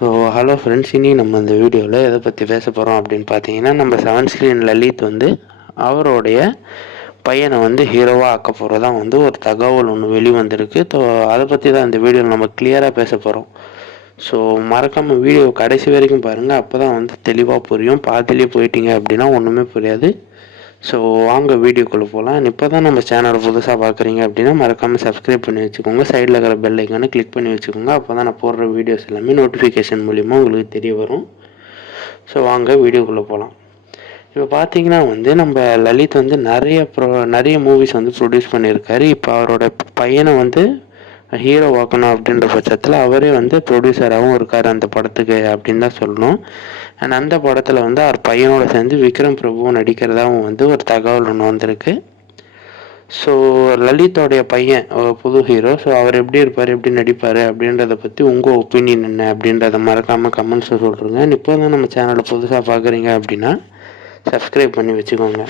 So hello friends, இனி நம்ம இந்த வீடியோவில் எதை பற்றி பேச போகிறோம் அப்படின்னு பார்த்தீங்கன்னா, நம்ம செவன் ஸ்க்ரீன் லலித் வந்து அவருடைய பையனை வந்து ஹீரோவாக ஆக்க போகிறதா வந்து ஒரு தகவல் ஒன்று வெளிவந்திருக்கு. ஸோ அதை பற்றி தான் இந்த வீடியோவில் நம்ம கிளியராக பேச போகிறோம். ஸோ மறக்காமல் வீடியோ கடைசி வரைக்கும் பாருங்கள், அப்போ தான் வந்து தெளிவாக புரியும். பாதிலே போயிட்டீங்க அப்படின்னா ஒன்றுமே புரியாது. ஸோ வாங்க வீடியோக்குள்ளே போகலாம். இப்போ தான் நம்ம சேனலை புதுசாக பார்க்குறீங்க அப்படின்னா மறக்காமல் சப்ஸ்கிரைப் பண்ணி வச்சுக்கோங்க. சைடில் இருக்கிற பெல் ஐக்கானை கிளிக் பண்ணி வச்சுக்கோங்க. அப்போ தான் நான் போடுற வீடியோஸ் எல்லாமே நோட்டிஃபிகேஷன் மூலிமா உங்களுக்கு தெரிய வரும். ஸோ வாங்க வீடியோக்குள்ளே போகலாம். இப்போ பார்த்தீங்கன்னா வந்து நம்ம லலித் வந்து நிறைய மூவிஸ் வந்து ப்ரொடியூஸ் பண்ணியிருக்காரு. இப்போ அவரோட பையனை வந்து ஹீரோ ஆக்கணும் அப்படின்ற பட்சத்தில் அவரே வந்து ப்ரொடியூசராகவும் இருக்கார் அந்த படத்துக்கு அப்படின்னு தான் சொல்லணும். அண்ட் அந்த படத்தில் வந்து அவர் பையனோட சேர்ந்து விக்ரம் பிரபுவும் நடிக்கிறதாகவும் வந்து ஒரு தகவல் ஒன்று வந்திருக்கு. ஸோ லலித்தோடைய பையன் புது ஹீரோ. ஸோ அவர் எப்படி இருப்பார், எப்படி நடிப்பார் அப்படின்றத பற்றி உங்கள் ஒப்பீனியன் என்ன அப்படின்றத மறக்காமல் கமெண்ட்ஸில் சொல்கிறேங்க. இப்போ தான் நம்ம சேனலை புதுசாக பார்க்குறீங்க அப்படின்னா சப்ஸ்கிரைப் பண்ணி வச்சுக்கோங்க.